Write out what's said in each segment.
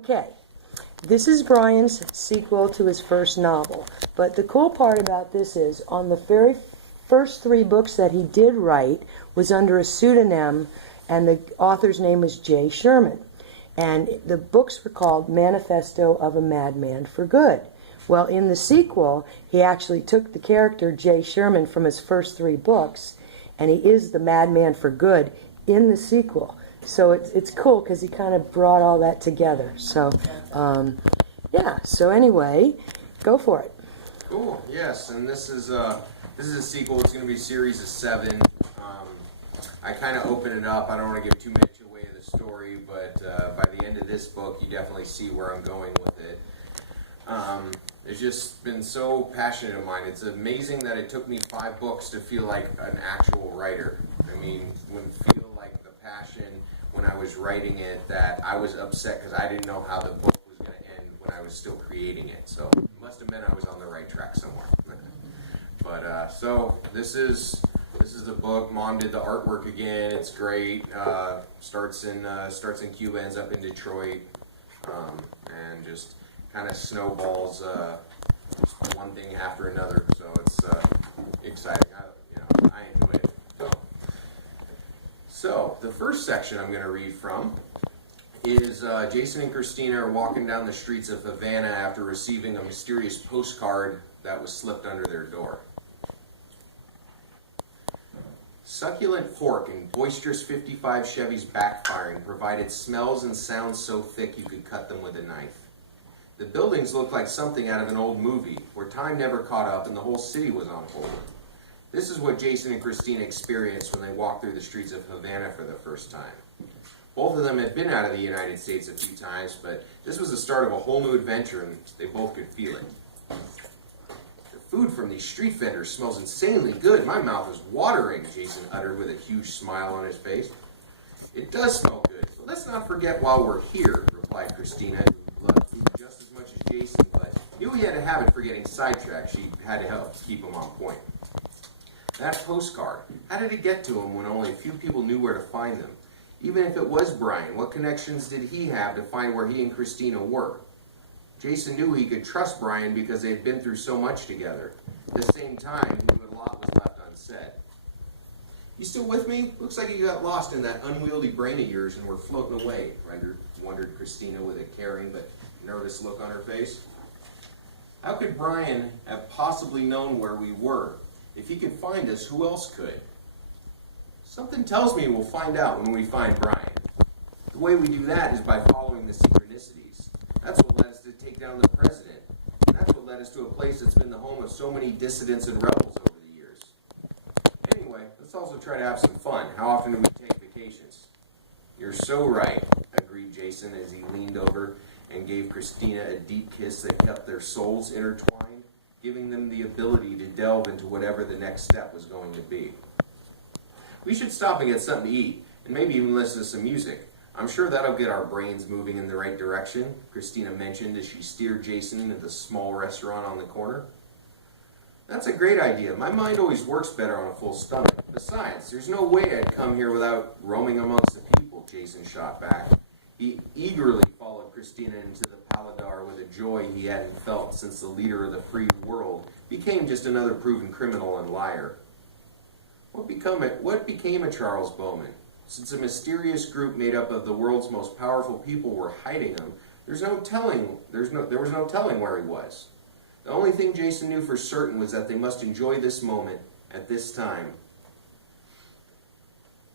Okay, this is Brian's sequel to his first novel, but the cool part about this is on the very first 3 books that he did write was under a pseudonym, and the author's name was Jay Sherman, and the books were called Manifesto of a Madman for Good. Well, in the sequel, he actually took the character Jay Sherman from his first 3 books, and he is the Madman for Good in the sequel. So it's cool because he kind of brought all that together. So, yeah. So anyway, go for it. Cool. Yes, and this is a sequel. It's going to be a series of 7. I kind of open it up. I don't want to give too much away of the story, but by the end of this book, you definitely see where I'm going with it. It's just been so passionate of mine. It's amazing that it took me 5 books to feel like an actual writer. I mean, feel like the passion when I was writing it, that I was upset because I didn't know how the book was going to end when I was still creating it. So it must have meant I was on the right track somewhere. But so this is the book. Mom did the artwork again. It's great. Starts in Cuba, ends up in Detroit, and just kind of snowballs just one thing after another. So it's exciting. I enjoy it. So the first section I'm going to read from is Jason and Christina are walking down the streets of Havana after receiving a mysterious postcard that was slipped under their door. Succulent pork and boisterous 55 Chevys backfiring provided smells and sounds so thick you could cut them with a knife. The buildings looked like something out of an old movie, where time never caught up and the whole city was on hold. This is what Jason and Christina experienced when they walked through the streets of Havana for the first time. Both of them had been out of the United States a few times, but this was the start of a whole new adventure, and they both could feel it. The food from these street vendors smells insanely good. My mouth is watering, Jason uttered with a huge smile on his face. It does smell good, but let's not forget while we're here, replied Christina, who loved food just as much as Jason, but knew he had a habit for getting sidetracked. She had to help keep him on point. That postcard, how did it get to him when only a few people knew where to find them? Even if it was Brian, what connections did he have to find where he and Christina were? Jason knew he could trust Brian because they had been through so much together. At the same time, he knew a lot was left unsaid. You still with me? Looks like you got lost in that unwieldy brain of yours and were floating away, wondered Christina with a caring but nervous look on her face. How could Brian have possibly known where we were? If he could find us, who else could? Something tells me we'll find out when we find Brian. The way we do that is by following the synchronicities. That's what led us to take down the president. And that's what led us to a place that's been the home of so many dissidents and rebels over the years. Anyway, let's also try to have some fun. How often do we take vacations? You're so right, agreed Jason as he leaned over and gave Christina a deep kiss that kept their souls intertwined, giving them the ability to delve into whatever the next step was going to be. We should stop and get something to eat, and maybe even listen to some music. I'm sure that'll get our brains moving in the right direction, Christina mentioned as she steered Jason into the small restaurant on the corner. That's a great idea. My mind always works better on a full stomach. Besides, there's no way I'd come here without roaming amongst the people, Jason shot back. He eagerly followed Christina into the Paladar with a joy he hadn't felt since the leader of the free world became just another proven criminal and liar. What became of Charles Bowman? Since a mysterious group made up of the world's most powerful people were hiding him, there was no telling where he was. The only thing Jason knew for certain was that they must enjoy this moment at this time.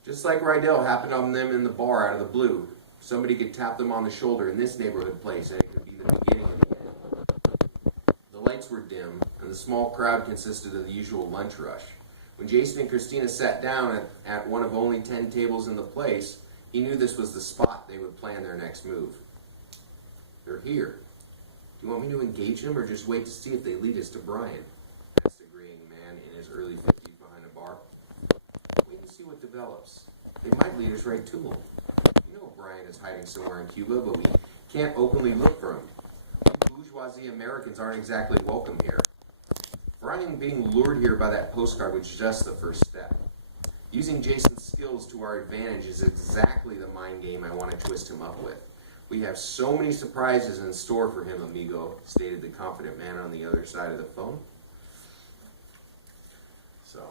Just like Rydell happened on them in the bar out of the blue. Somebody could tap them on the shoulder in this neighborhood place, and it could be the beginning of the end. The lights were dim, and the small crowd consisted of the usual lunch rush. When Jason and Christina sat down at one of only 10 tables in the place, he knew this was the spot they would plan their next move. They're here. Do you want me to engage them, or just wait to see if they lead us to Brian? Asked a graying man in his early 50s behind a bar. Wait and see what develops. They might lead us right to him. Brian is hiding somewhere in Cuba, but we can't openly look for him. We bourgeoisie Americans aren't exactly welcome here. Brian being lured here by that postcard was just the first step. Using Jason's skills to our advantage is exactly the mind game I want to twist him up with. We have so many surprises in store for him, amigo, stated the confident man on the other side of the phone. So,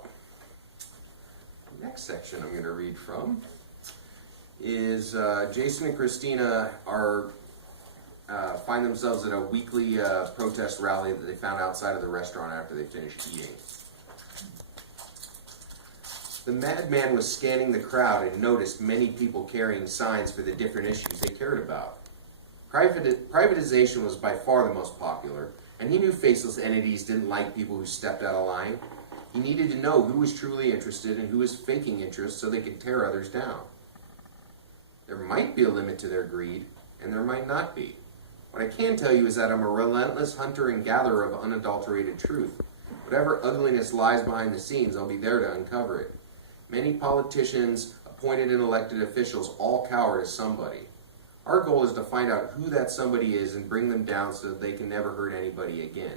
the next section I'm going to read from is Jason and Christina find themselves at a weekly protest rally that they found outside of the restaurant after they finished eating. The madman was scanning the crowd and noticed many people carrying signs for the different issues they cared about. Privatization was by far the most popular, and he knew faceless entities didn't like people who stepped out of line. He needed to know who was truly interested and who was faking interest so they could tear others down. There might be a limit to their greed, and there might not be. What I can tell you is that I'm a relentless hunter and gatherer of unadulterated truth. Whatever ugliness lies behind the scenes, I'll be there to uncover it. Many politicians, appointed and elected officials, all cower to somebody. Our goal is to find out who that somebody is and bring them down so that they can never hurt anybody again.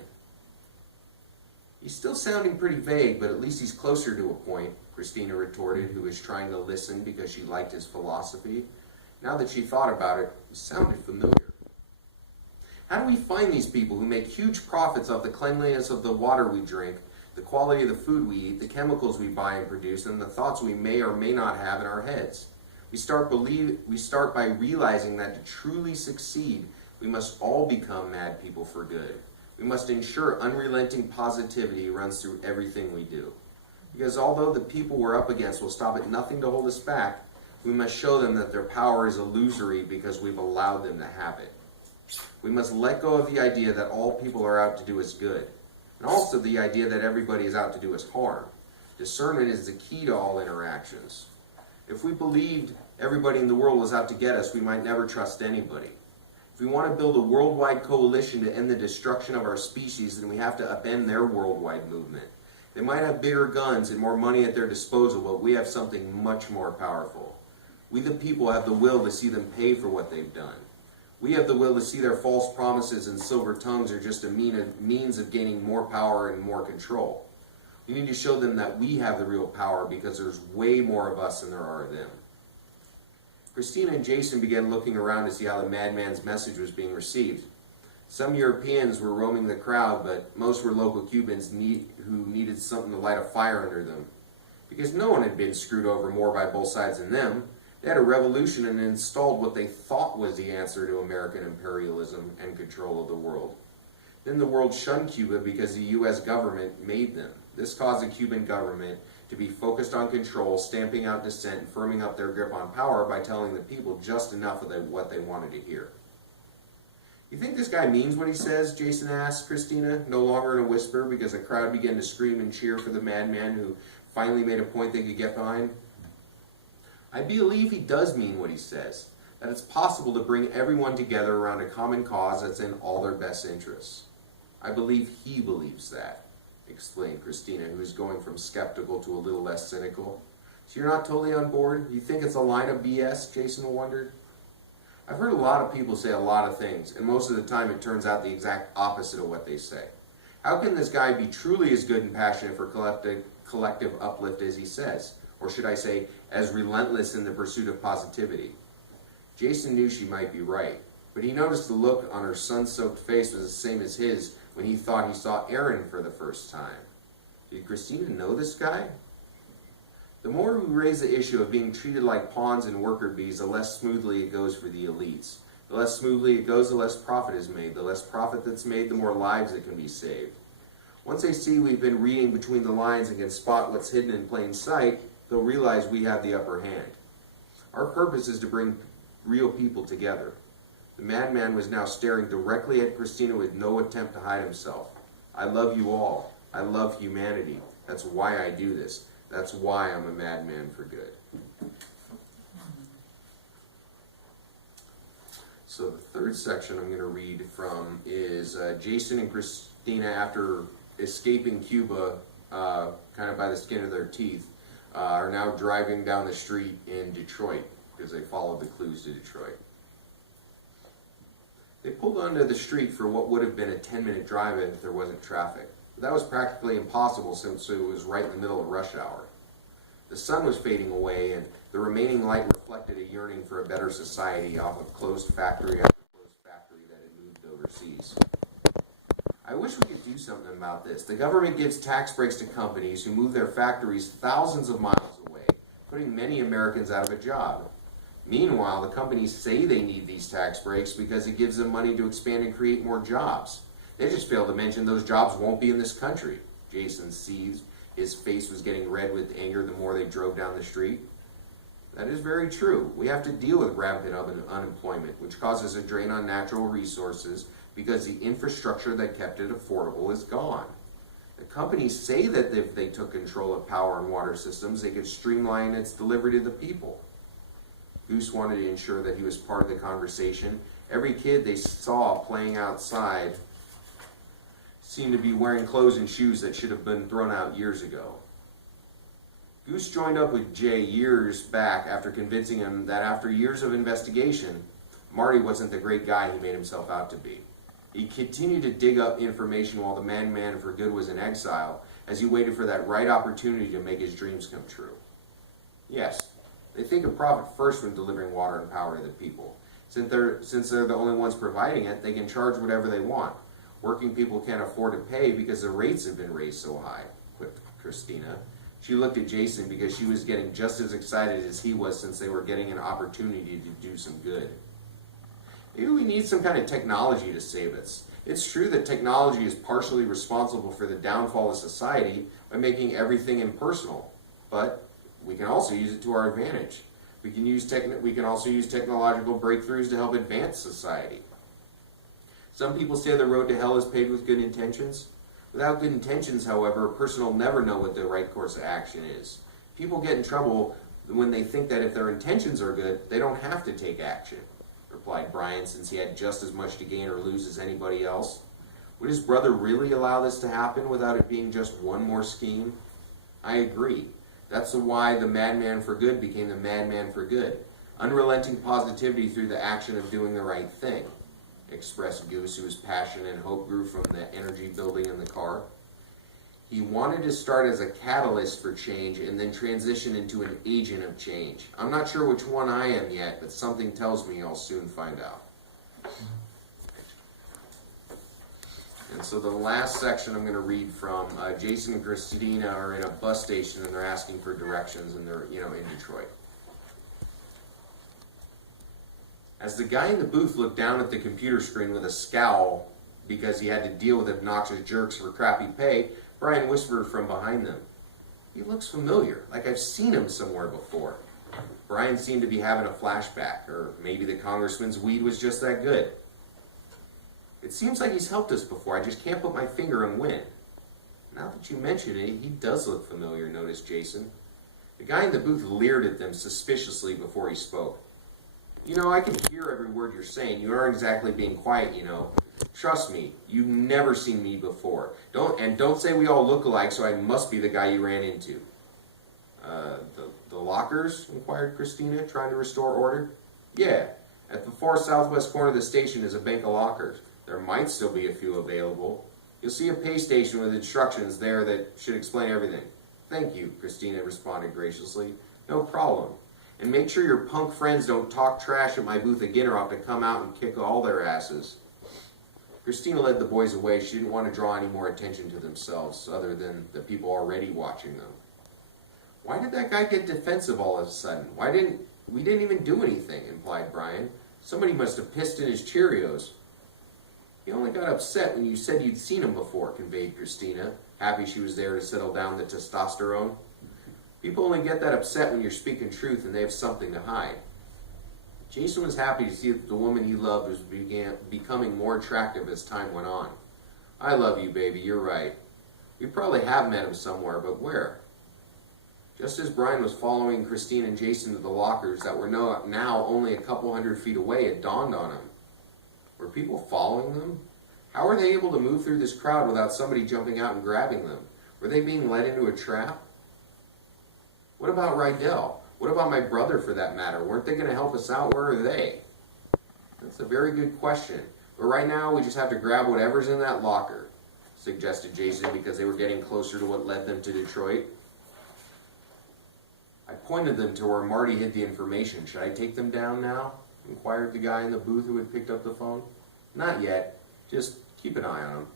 He's still sounding pretty vague, but at least he's closer to a point, Christina retorted, who was trying to listen because she liked his philosophy. Now that she thought about it, he sounded familiar. How do we find these people who make huge profits off the cleanliness of the water we drink, the quality of the food we eat, the chemicals we buy and produce, and the thoughts we may or may not have in our heads? We start by realizing that to truly succeed, we must all become mad people for good. We must ensure unrelenting positivity runs through everything we do. Because although the people we're up against will stop at nothing to hold us back, we must show them that their power is illusory because we've allowed them to have it. We must let go of the idea that all people are out to do us good, and also the idea that everybody is out to do us harm. Discernment is the key to all interactions. If we believed everybody in the world was out to get us, we might never trust anybody. If we want to build a worldwide coalition to end the destruction of our species, then we have to upend their worldwide movement. They might have bigger guns and more money at their disposal, but we have something much more powerful. We the people have the will to see them pay for what they've done. We have the will to see their false promises and silver tongues are just a means of gaining more power and more control. We need to show them that we have the real power because there's way more of us than there are of them. Christina and Jason began looking around to see how the madman's message was being received. Some Europeans were roaming the crowd, but most were local Cubans who needed something to light a fire under them. Because no one had been screwed over more by both sides than them. They had a revolution and installed what they thought was the answer to American imperialism and control of the world. Then the world shunned Cuba because the U.S. government made them. This caused the Cuban government to be focused on control, stamping out dissent, and firming up their grip on power by telling the people just enough of what they wanted to hear. You think this guy means what he says? Jason asked Christina, no longer in a whisper, because the crowd began to scream and cheer for the madman who finally made a point they could get behind. I believe he does mean what he says, that it's possible to bring everyone together around a common cause that's in all their best interests. I believe he believes that, explained Christina, who is going from skeptical to a little less cynical. So you're not totally on board? You think it's a line of BS? Jason wondered. I've heard a lot of people say a lot of things, and most of the time it turns out the exact opposite of what they say. How can this guy be truly as good and passionate for collective uplift as he says? Or should I say, as relentless in the pursuit of positivity? Jason knew she might be right, but he noticed the look on her sun-soaked face was the same as his when he thought he saw Aaron for the first time. Did Christina know this guy? The more we raise the issue of being treated like pawns and worker bees, the less smoothly it goes for the elites. The less smoothly it goes, the less profit is made. The less profit that's made, the more lives that can be saved. Once they see we've been reading between the lines and can spot what's hidden in plain sight, they'll realize we have the upper hand. Our purpose is to bring real people together. The madman was now staring directly at Christina with no attempt to hide himself. I love you all. I love humanity. That's why I do this. That's why I'm a madman for good. So the third section I'm going to read from is Jason and Christina, after escaping Cuba kind of by the skin of their teeth, are now driving down the street in Detroit because they followed the clues to Detroit. They pulled onto the street for what would have been a 10-minute drive if there wasn't traffic. But that was practically impossible since it was right in the middle of rush hour. The sun was fading away and the remaining light reflected a yearning for a better society off of closed factory after closed factory that had moved overseas. I wish we could do something about this. The government gives tax breaks to companies who move their factories thousands of miles away, putting many Americans out of a job. Meanwhile, the companies say they need these tax breaks because it gives them money to expand and create more jobs. They just fail to mention those jobs won't be in this country. Jason seethed. His face was getting red with anger the more they drove down the street. That is very true. We have to deal with rampant unemployment, which causes a drain on natural resources because the infrastructure that kept it affordable is gone. The companies say that if they took control of power and water systems, they could streamline its delivery to the people. Goose wanted to ensure that he was part of the conversation. Every kid they saw playing outside seemed to be wearing clothes and shoes that should have been thrown out years ago. Goose joined up with Jay years back after convincing him that after years of investigation, Marty wasn't the great guy he made himself out to be. He continued to dig up information while the man for good was in exile as he waited for that right opportunity to make his dreams come true. Yes, they think of profit first when delivering water and power to the people. Since they're the only ones providing it, they can charge whatever they want. Working people can't afford to pay because the rates have been raised so high, quipped Christina. She looked at Jason because she was getting just as excited as he was since they were getting an opportunity to do some good. Maybe we need some kind of technology to save us. It's true that technology is partially responsible for the downfall of society by making everything impersonal, but we can also use it to our advantage. We can also use technological breakthroughs to help advance society. Some people say the road to hell is paved with good intentions. Without good intentions, however, a person will never know what the right course of action is. People get in trouble when they think that if their intentions are good, they don't have to take action, replied Brian, since he had just as much to gain or lose as anybody else. Would his brother really allow this to happen without it being just one more scheme? I agree. That's why the madman for good became the madman for good. Unrelenting positivity through the action of doing the right thing, expressed Goose, whose passion and hope grew from the energy building in the car. He wanted to start as a catalyst for change and then transition into an agent of change. I'm not sure which one I am yet, but something tells me I'll soon find out. And so the last section I'm going to read from, Jason and Christina are in a bus station and they're asking for directions and they're, in Detroit. As the guy in the booth looked down at the computer screen with a scowl because he had to deal with obnoxious jerks for crappy pay, Brian whispered from behind them, "He looks familiar, like I've seen him somewhere before." Brian seemed to be having a flashback, or maybe the congressman's weed was just that good. "It seems like he's helped us before, I just can't put my finger on when." "Now that you mention it, he does look familiar," noticed Jason. The guy in the booth leered at them suspiciously before he spoke. "I can hear every word you're saying. You aren't exactly being quiet, Trust me, you've never seen me before. Don't say we all look alike, so I must be the guy you ran into." The lockers?" inquired Christina, trying to restore order. "Yeah, at the far southwest corner of the station is a bank of lockers. There might still be a few available. You'll see a pay station with instructions there that should explain everything." "Thank you," Christina responded graciously. "No problem. And make sure your punk friends don't talk trash at my booth again or I'll have to come out and kick all their asses." Christina led the boys away. She didn't want to draw any more attention to themselves other than the people already watching them. "Why did that guy get defensive all of a sudden? We didn't even do anything," implied Brian. "Somebody must have pissed in his Cheerios." "He only got upset when you said you'd seen him before," conveyed Christina, happy she was there to settle down the testosterone. "People only get that upset when you're speaking truth and they have something to hide." Jason was happy to see that the woman he loved was becoming more attractive as time went on. "I love you, baby, you're right. We probably have met him somewhere, but where?" Just as Brian was following Christine and Jason to the lockers that were now only a couple hundred feet away, it dawned on him. Were people following them? How were they able to move through this crowd without somebody jumping out and grabbing them? Were they being led into a trap? What about Rydell? What about my brother, for that matter? Weren't they going to help us out? Where are they? That's a very good question. But right now, we just have to grab whatever's in that locker, suggested Jason, because they were getting closer to what led them to Detroit. I pointed them to where Marty hid the information. Should I take them down now? Inquired the guy in the booth who had picked up the phone. Not yet. Just keep an eye on them.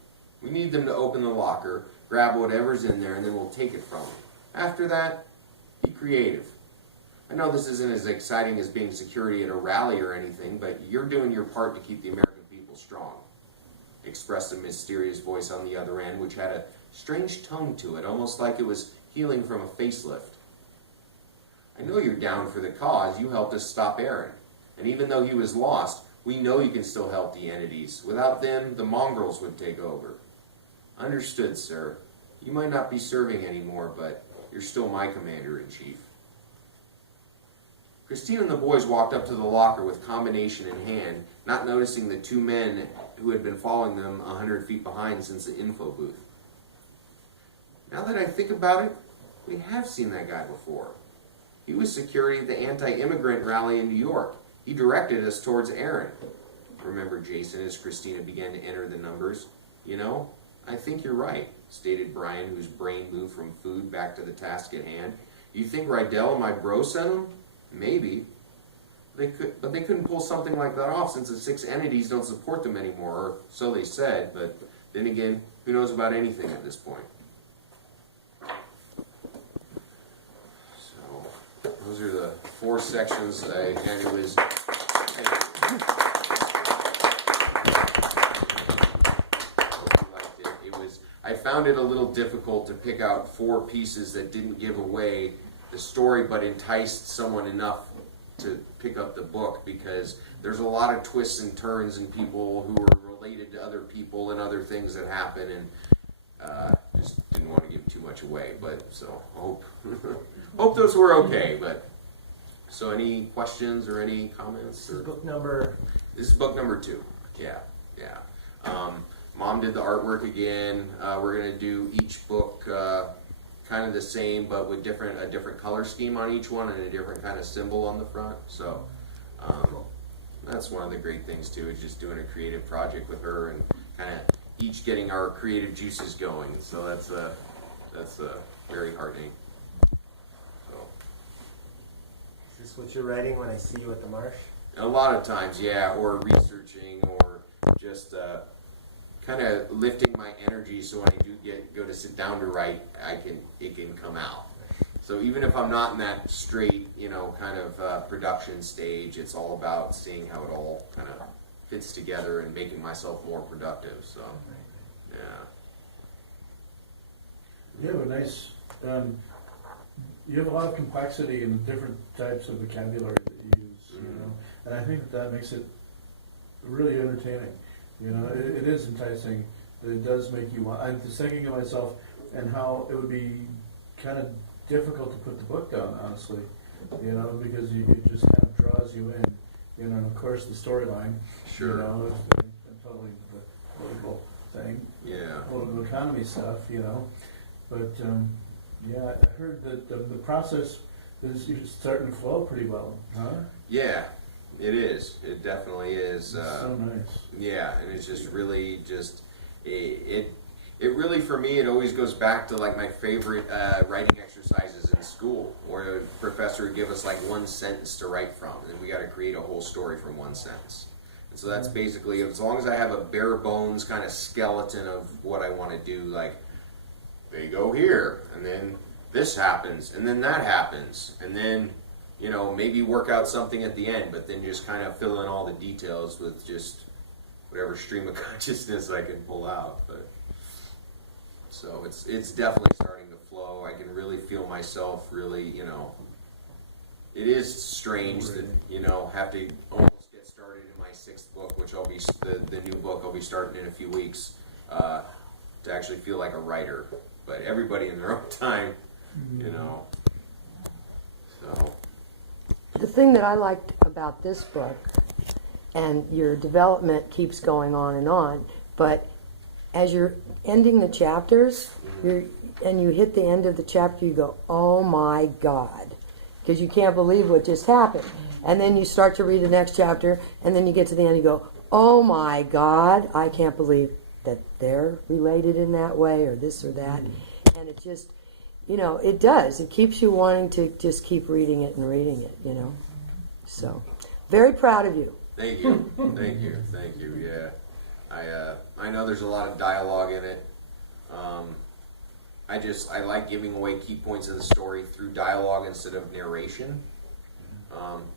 We need them to open the locker, grab whatever's in there, and then we'll take it from them. After that, be creative. I know this isn't as exciting as being security at a rally or anything, but you're doing your part to keep the American people strong. Expressed a mysterious voice on the other end, which had a strange tone to it, almost like it was healing from a facelift. I know you're down for the cause. You helped us stop Aaron. And even though he was lost, we know you can still help the entities. Without them, the mongrels would take over. Understood, sir. You might not be serving anymore, but you're still my commander-in-chief. Christine and the boys walked up to the locker with combination in hand, not noticing the two men who had been following them 100 feet behind since the info booth. Now that I think about it, we have seen that guy before. He was security at the anti-immigrant rally in New York. He directed us towards Aaron. Remembered Jason as Christina began to enter the numbers. You know, I think you're right, stated Brian, whose brain moved from food back to the task at hand. You think Rydell and my bro sent him? Maybe. But they couldn't pull something like that off since the 6 entities don't support them anymore, or so they said, but then again, who knows about anything at this point? So, those are the 4 sections, and it was... I found it a little difficult to pick out 4 pieces that didn't give away the story but enticed someone enough to pick up the book, because there's a lot of twists and turns and people who are related to other people and other things that happen, and just didn't want to give too much away, but so hope those were okay. But so any questions or any comments? Or, this is book number 2. Yeah. Mom did the artwork again. We're going to do each book kind of the same, but with a different color scheme on each one and a different kind of symbol on the front. So that's one of the great things too, is just doing a creative project with her and kind of each getting our creative juices going. So that's very heartening. So. Is this what you're writing when I see you at the marsh? A lot of times, yeah, or researching, or just kind of lifting my energy so when I do go to sit down to write, it can come out. So even if I'm not in that straight, kind of production stage, it's all about seeing how it all kind of fits together and making myself more productive. So, yeah. You have a nice, you have a lot of complexity in different types of vocabulary that you use, and I think that makes it really entertaining. It is enticing. It does make you want. I'm just thinking of myself and how it would be kind of difficult to put the book down, honestly. Because it just kind of draws you in. Of course, the storyline. Sure. And totally the political thing. Yeah. Political economy stuff. But yeah, I heard that the process is starting to flow pretty well, huh? Yeah. It is. It definitely is. So nice. Yeah, and it's just really it really, for me, it always goes back to like my favorite writing exercises in school, where a professor would give us like one sentence to write from, and we got to create a whole story from one sentence. And so that's basically, as long as I have a bare bones kind of skeleton of what I want to do, like they go here, and then this happens, and then that happens, and then maybe work out something at the end, but then just kind of fill in all the details with just whatever stream of consciousness I can pull out. But so it's definitely starting to flow. I can really feel myself really, it is strange that, have to almost get started in my 6th book, which I'll be, the new book I'll be starting in a few weeks, to actually feel like a writer. But everybody in their own time, so. The thing that I liked about this book, and your development keeps going on, but as you're ending the chapters, and you hit the end of the chapter, you go, oh my God, because you can't believe what just happened. And then you start to read the next chapter, and then you get to the end, you go, oh my God, I can't believe that they're related in that way, or this or that. And you know, it does. It keeps you wanting to just keep reading it and reading it, you know. So, very proud of you. Thank you, thank you. Yeah, I know there's a lot of dialogue in it. I like giving away key points of the story through dialogue instead of narration.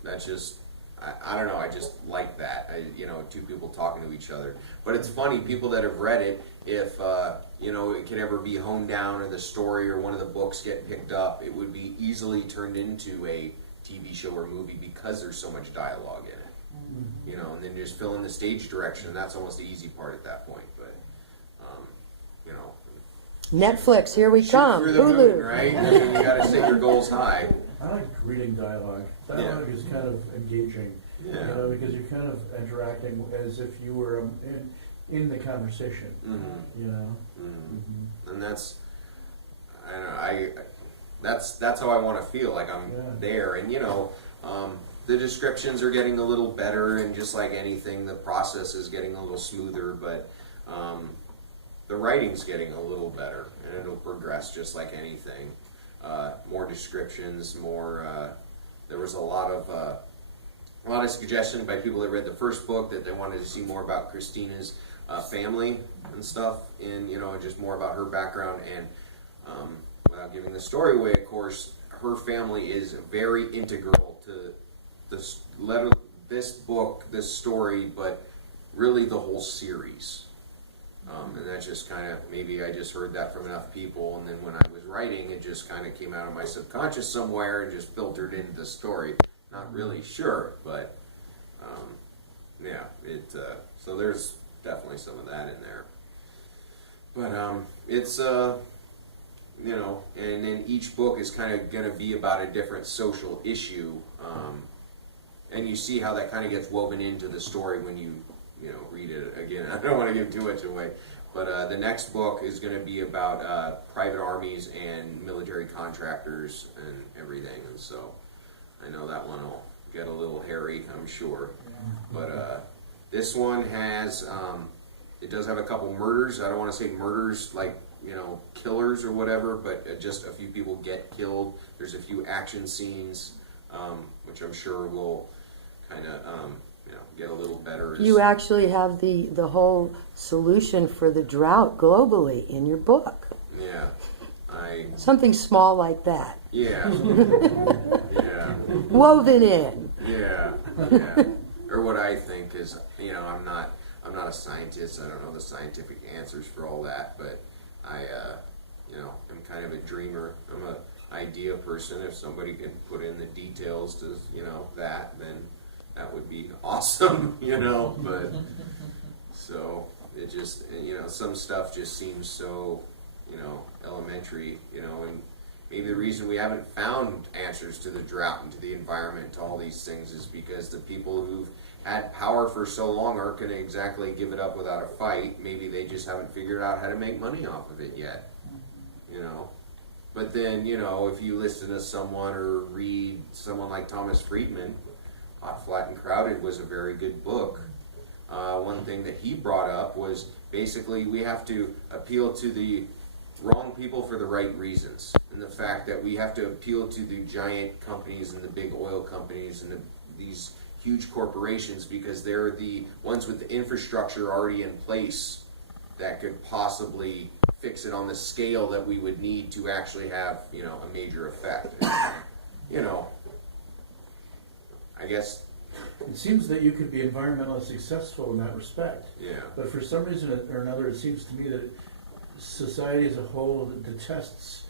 That's just, I don't know, I just like that. Two people talking to each other. But it's funny, people that have read it, if, it could ever be honed down or the story or one of the books get picked up, it would be easily turned into a TV show or movie because there's so much dialogue in it. And then just fill in the stage direction, and that's almost the easy part at that point. But, Netflix, here we shoot come. through the Hulu. moon, right? I mean, you got to set your goals high. I like reading dialogue. Dialogue is kind of engaging, Yeah. because you're kind of interacting as if you were in the conversation, And that's, that's how I want to feel, like I'm there. And the descriptions are getting a little better, and just like anything, the process is getting a little smoother. But the writing's getting a little better, and it'll progress just like anything. More descriptions, more. There was a lot of suggestions by people that read the first book that they wanted to see more about Christina's family and stuff, and just more about her background. And without giving the story away, of course, her family is very integral to this book, this story, but really the whole series. And that's just kind of, maybe I just heard that from enough people, and then when I was writing, it just kind of came out of my subconscious somewhere and just filtered into the story. Not really sure, but so there's definitely some of that in there. But it's and then each book is kind of going to be about a different social issue, and you see how that kind of gets woven into the story when you read it again. I don't want to give too much away, but the next book is going to be about private armies and military contractors and everything, and so I know that one will get a little hairy, I'm sure. But this one has, it does have a couple murders. I don't want to say murders like, killers or whatever, but just a few people get killed. There's a few action scenes, which I'm sure will kind of, get a little better. You actually have the whole solution for the drought globally in your book. Yeah. Something small like that. Yeah. Yeah. Woven in. Yeah. Or what I think is, I'm not a scientist. I don't know the scientific answers for all that, but I'm kind of a dreamer. I'm a idea person. If somebody can put in the details to, that, then that would be awesome, but so it just, some stuff just seems so, elementary, and maybe the reason we haven't found answers to the drought and to the environment, to all these things, is because the people who've had power for so long aren't going to exactly give it up without a fight. Maybe they just haven't figured out how to make money off of it yet, But then, if you listen to someone or read someone like Thomas Friedman, Hot, Flat, and Crowded was a very good book. One thing that he brought up was basically we have to appeal to the wrong people for the right reasons. And the fact that we have to appeal to the giant companies and the big oil companies and these huge corporations because they're the ones with the infrastructure already in place that could possibly fix it on the scale that we would need to actually have, a major effect. I guess It seems that you could be environmentally successful in that respect. Yeah. But for some reason or another, it seems to me that society as a whole detests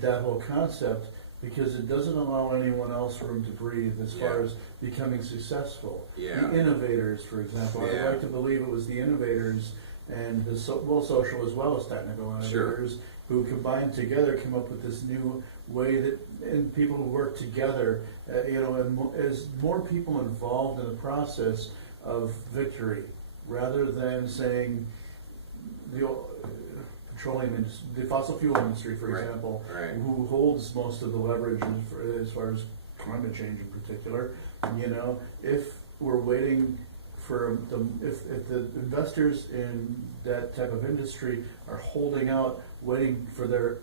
that whole concept because it doesn't allow anyone else room to breathe as far as becoming successful. Yeah. The innovators, for example. Yeah. I'd like to believe it was the innovators and the social as well as technical innovators who combined together come up with this new way that, and people who work together, as more people involved in the process of victory, rather than saying the petroleum industry, the fossil fuel industry, for example, who holds most of the leverage as far as climate change in particular. If we're waiting for if the investors in that type of industry are holding out, waiting for their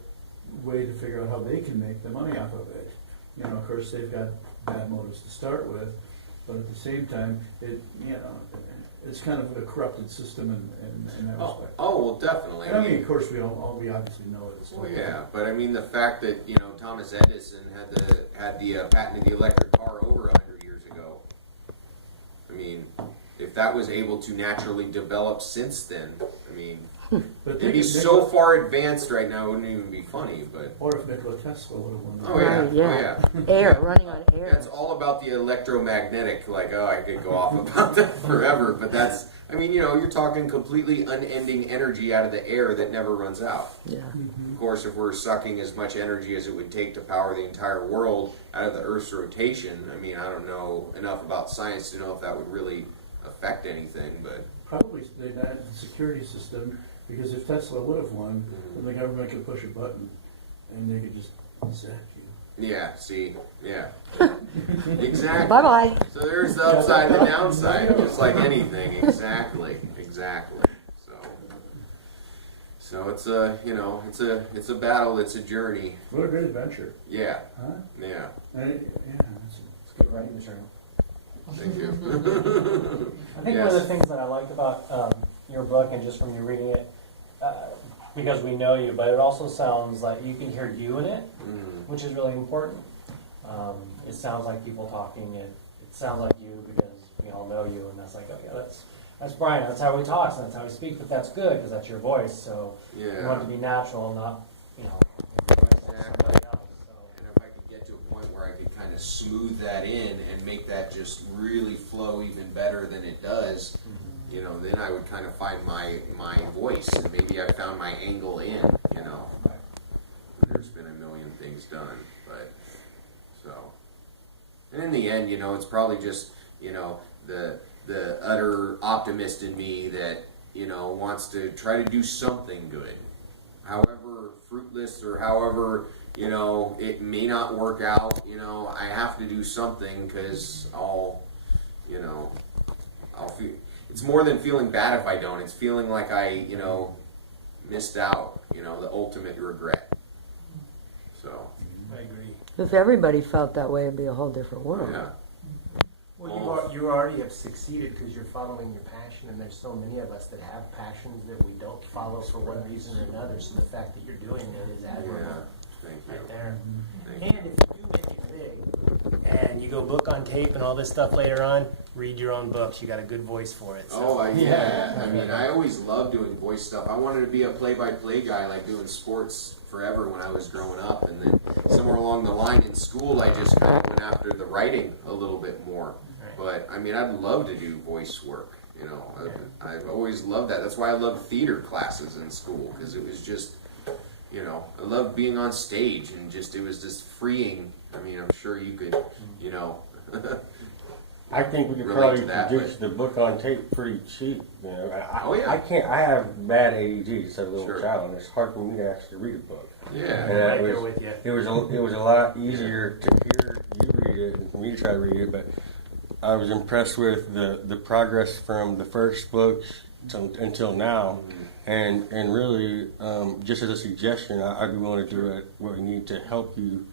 way to figure out how they can make the money off of it. You know, of course, they've got bad motives to start with, but at the same time, it's kind of a corrupted system in that respect. Oh, well, definitely. And I mean, of course, we obviously know it. Well, yeah, but I mean, the fact that, you know, Thomas Edison had the patented the electric car over 100 years ago. I mean, if that was able to naturally develop since then, I mean, But it'd be so far advanced right now, it wouldn't even be funny, but. Or if Nikola Tesla would have won. Oh, yeah. Right, yeah. Oh, yeah. Air, running on air. That's all about the electromagnetic, like, oh, I could go off about that forever, but that's, I mean, you know, you're talking completely unending energy out of the air that never runs out. Yeah. Of course, if we're sucking as much energy as it would take to power the entire world out of the Earth's rotation, I mean, I don't know enough about science to know if that would really affect anything, but Probably they'd add the security system, because if Tesla would have won, then the government could push a button and they could just zap you. yeah, see, yeah. Exactly. Bye-bye. So there's the upside and the downside, just like anything. Exactly. So it's a, you know, it's a battle, it's a journey. What a great adventure. Yeah. Huh? Yeah. It's good writing material. Thank you. I think one of the things that I liked about your book, and just from you reading it, because we know you, but it also sounds like you can hear you in it, which is really important. It sounds like people talking. It sounds like you because we all know you, and that's like, okay, that's Brian. That's how he talks, and that's how he speaks. But that's good because that's your voice. So you want it to be natural, not Exactly. And if I could get to a point where I could kind of smooth that in and make that just really flow even better than it does, you know, then I would kind of find my voice, and maybe I found my angle in, you know. There's been a million things done, but so. And in the end, you know, it's probably just, you know, the utter optimist in me that, you know, wants to try to do something good. However fruitless or however, you know, it may not work out, you know, I have to do something because I'll feel, it's more than feeling bad if I don't. It's feeling like I, you know, missed out, you know, the ultimate regret. So. I agree. If everybody felt that way, it'd be a whole different world. Yeah. Well, you already have succeeded because you're following your passion, and there's so many of us that have passions that we don't follow for one reason or another. So the fact that you're doing it is admirable. Yeah. Thank you. Right there. Thank And you. if you do make it big, and you go book on tape and all this stuff later on, read your own books. You got a good voice for it. So. Oh, yeah. I mean, I always loved doing voice stuff. I wanted to be a play-by-play guy, like doing sports forever when I was growing up. And then somewhere along the line in school, I just kind of went after the writing a little bit more. But, I mean, I'd love to do voice work, you know. I've always loved that. That's why I loved theater classes in school, because it was just, you know, I loved being on stage, and just, it was just freeing. I mean, I'm sure you could, you know. I think we could relate probably to that, produce the book on tape pretty cheap. You know, Oh, yeah. I can't. I have bad ADD, just a little Sure. child, and it's hard for me to actually read a book. Yeah. And Right it there was, with you. it was a lot easier to hear you read it than for me to try to read it. But I was impressed with the progress from the first books until now, and really, just as a suggestion, I'd be willing to do what we need to help you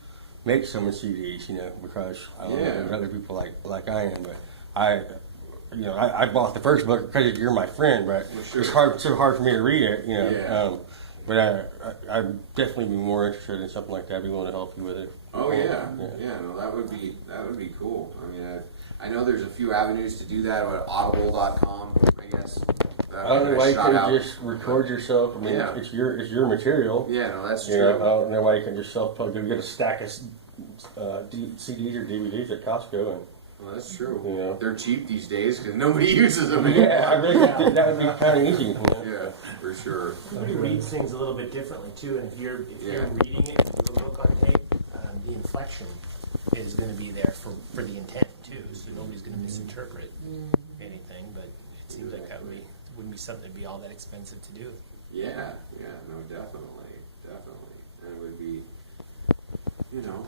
make some CDs, you know, because I don't know if there's other people like I am, but I bought the first book because you're my friend, but Well, sure. it's so hard for me to read it, you know. Yeah. But I'd definitely be more interested in something like that. I'd be willing to help you with it. Oh yeah, no, that would be cool. I mean, I know there's a few avenues to do that. Audible.com, I guess. I don't know why you Shout couldn't out. just record yourself. I mean, Yeah. it's your material. Yeah, no, that's You true. know, I don't know why you can just self-publish. Get a stack of CDs or DVDs at Costco, and Well, that's true. Yeah. They're cheap these days because nobody uses them yeah, I anymore. really think that would be kind of easy. You know? Yeah, for sure. Everybody reads things a little bit differently too, and if you're Yeah. reading it and you do a book on tape, the inflection is going to be there for the intent too, so nobody's going to misinterpret anything. But it seems like that wouldn't be something that'd be all that expensive to do. Yeah, no, definitely. And it would be, you know,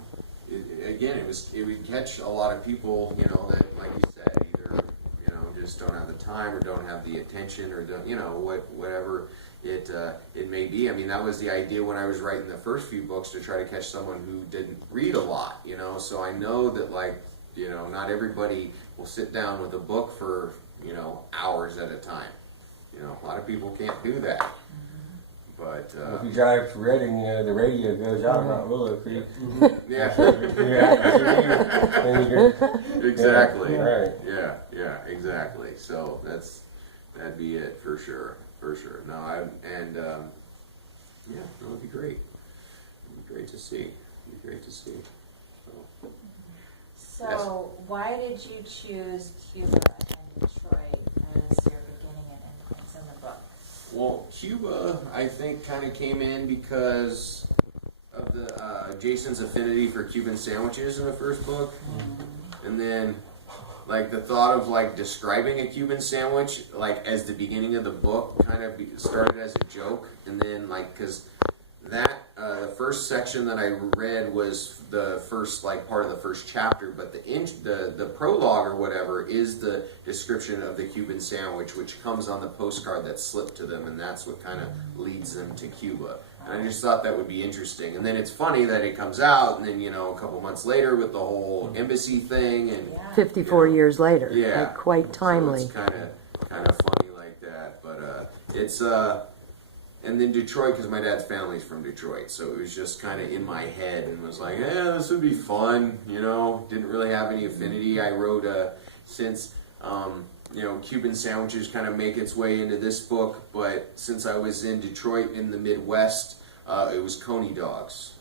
it would catch a lot of people, you know, that, like you said, either, you know, just don't have the time or don't have the attention or don't, you know, whatever it may be. I mean, that was the idea when I was writing the first few books, to try to catch someone who didn't read a lot, you know. So I know that, like, you know, not everybody will sit down with a book for, you know, hours at a time. You know, a lot of people can't do that. But If you drive to Reading, the radio goes out about Willow Creek. yeah, Yeah. exactly. Right. Yeah, exactly. So that'd be it for sure. No, yeah, that would be great. It'd be great to see. So, So, why did you choose Cuba and Detroit as your beginning and end points in the book? well, Cuba, I think, kind of came in because of the Jason's affinity for Cuban sandwiches in the first book, and then like the thought of like describing a Cuban sandwich like as the beginning of the book kind of started as a joke, and then like because that the first section that I read was the first like part of the first chapter, but the prologue or whatever is the description of the Cuban sandwich, which comes on the postcard that's slipped to them, and that's what kind of leads them to Cuba. And I just thought that would be interesting. And then it's funny that it comes out, and then, you know, a couple months later with the whole embassy thing, and Yeah. 54 years later. yeah, Like, quite timely. So it's kind of funny like that. But it's and then Detroit, because my dad's family's from Detroit, so it was just kind of in my head and was like, yeah, this would be fun. You know, didn't really have any affinity. I wrote since. You know, Cuban sandwiches kind of make its way into this book, but since I was in Detroit in the Midwest, it was Coney dogs.